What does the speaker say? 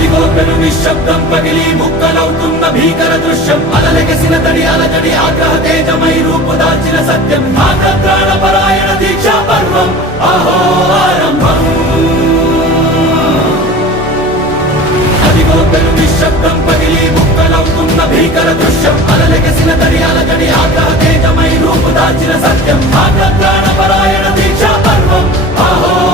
అదిగో పెను నిశ్శబ్దం పగిలి ముక్కలవుతున్న భీకర దృశ్యం అలలెగసిన తడి అలజడి ఆగ్రహ తేజమై రూపు దాల్చిన సత్యం ప్రాణపరాయణ దీక్షా పర్వం అహో ఆరంభం అదిగో పెను నిశ్శబ్దం పగిలి ముక్కలవుతున్న భీకర దృశ్యం అలలెగసిన తడి అలజడి ఆగ్రహ తేజమై రూపు దాల్చిన సత్యం ప్రాణపరాయణ దీక్షా పర్వం అహో